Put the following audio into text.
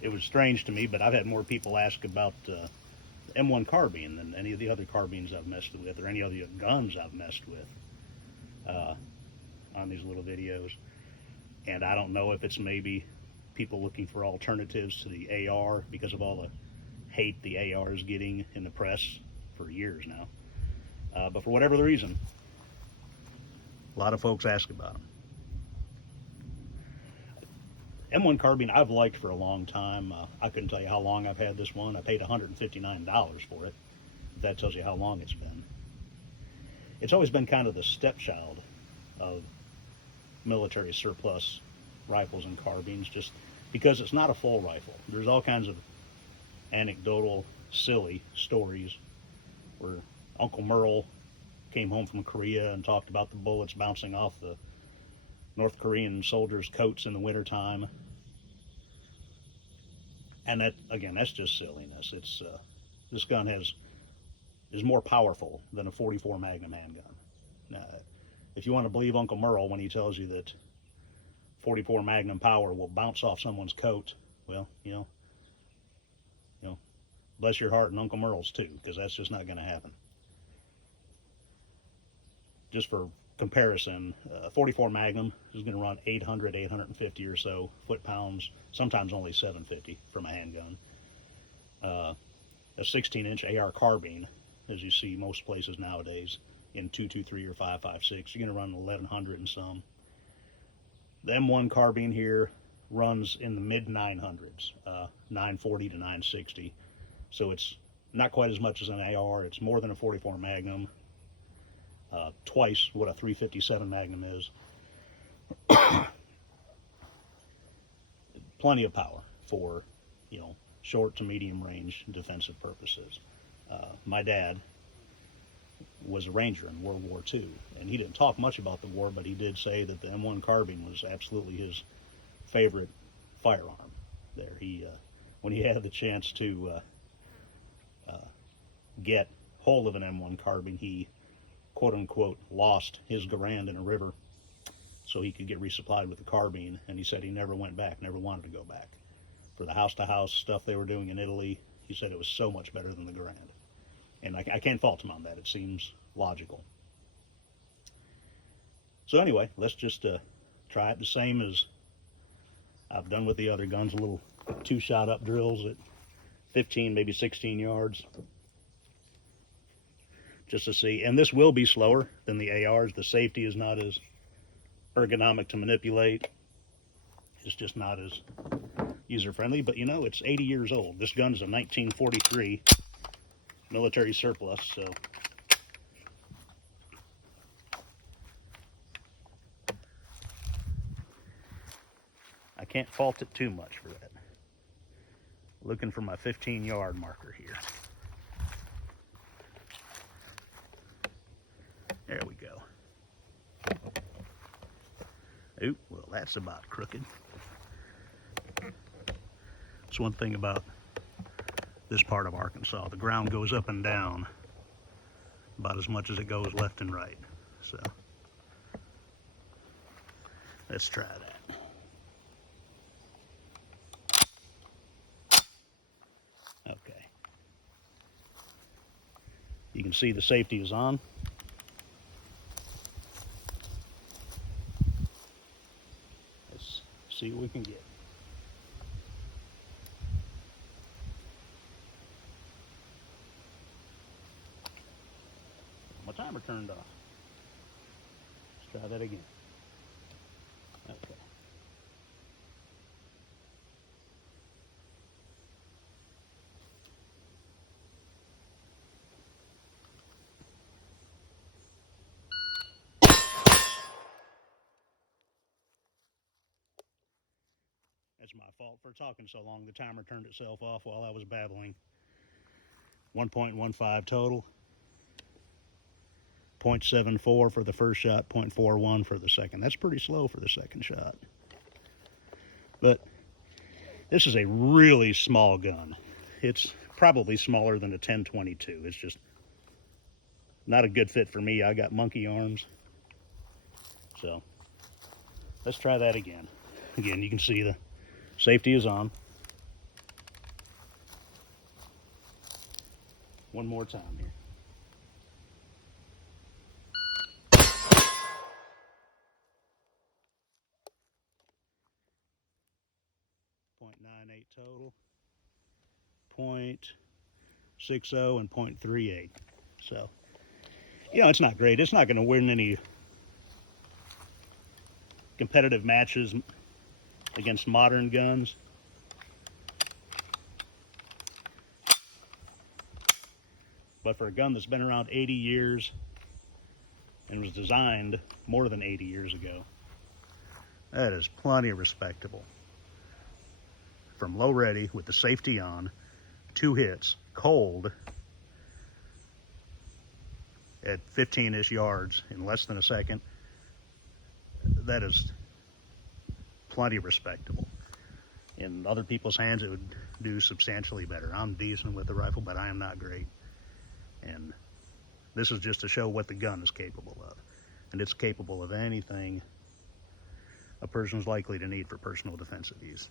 it was strange to me, but I've had more people ask about M1 carbine than any of the other carbines I've messed with, or any other guns I've messed with on these little videos. And I don't know if it's maybe people looking for alternatives to the AR because of all the hate the AR is getting in the press for years now. But for whatever the reason, a lot of folks ask about them. M1 carbine I've liked for a long time. I couldn't tell you how long I've had this one. I paid $159 for it. That tells you how long it's been. It's always been kind of the stepchild of military surplus rifles and carbines, just because it's not a full rifle. There's all kinds of anecdotal, silly stories where Uncle Merle came home from Korea and talked about the bullets bouncing off the North Korean soldiers' coats in the wintertime. And that, again, that's just silliness. It's this gun is more powerful than a .44 Magnum handgun. Now, if you want to believe Uncle Merle when he tells you that .44 Magnum power will bounce off someone's coat, well, you know, bless your heart and Uncle Merle's too, because that's just not going to happen. Just for comparison, 44 Magnum is going to run 800, 850 or so foot-pounds, sometimes only 750 from a handgun. A 16-inch AR carbine, as you see most places nowadays, in 223 or 556, you're going to run 1100 and some. The M1 carbine here runs in the mid-900s, 940 to 960. So it's not quite as much as an AR. It's more than a 44 Magnum. Twice what a 357 Magnum is. Plenty of power for, short to medium range defensive purposes. My dad was a ranger in World War II, and he didn't talk much about the war, but he did say that the M1 carbine was absolutely his favorite firearm. There, he when he had the chance to get hold of an M1 carbine, he quote-unquote lost his Garand in a river so he could get resupplied with the carbine, and he said he never went back, never wanted to go back. For the house-to-house stuff they were doing in Italy, he said it was so much better than the Garand. And I can't fault him on that. It seems logical. So anyway, let's just try it the same as I've done with the other guns, a little two-shot up drills at 15, maybe 16 yards. Just to see, and this will be slower than the ARs. The safety is not as ergonomic to manipulate. It's just not as user-friendly, but it's 80 years old. This gun's a 1943 military surplus, so I can't fault it too much for that. Looking for my 15-yard marker here. There we go. Oop, well, that's about crooked. That's one thing about this part of Arkansas. The ground goes up and down about as much as it goes left and right. So let's try that. Okay. You can see the safety is on. Let's see what we can get. My timer turned off. Let's try that again. Okay. That's my fault for talking so long. The timer turned itself off while I was babbling. 1.15 total. 0.74 for the first shot, 0.41 for the second. That's pretty slow for the second shot. But this is a really small gun. It's probably smaller than a 1022. It's just not a good fit for me. I got monkey arms. So let's try that again. Again, you can see the safety is on. one more time here. .98 total, .60 and .38. So, you know, it's not great. It's not going to win any competitive matches against modern guns. But for a gun that's been around 80 years and was designed more than 80 years ago, that is plenty respectable. From low ready with the safety on, 2 hits, cold, at 15-ish yards in less than a second, that is plenty respectable. In other people's hands, it would do substantially better. I'm decent with the rifle, but I am not great. And this is just to show what the gun is capable of. And it's capable of anything a person is likely to need for personal defensive use.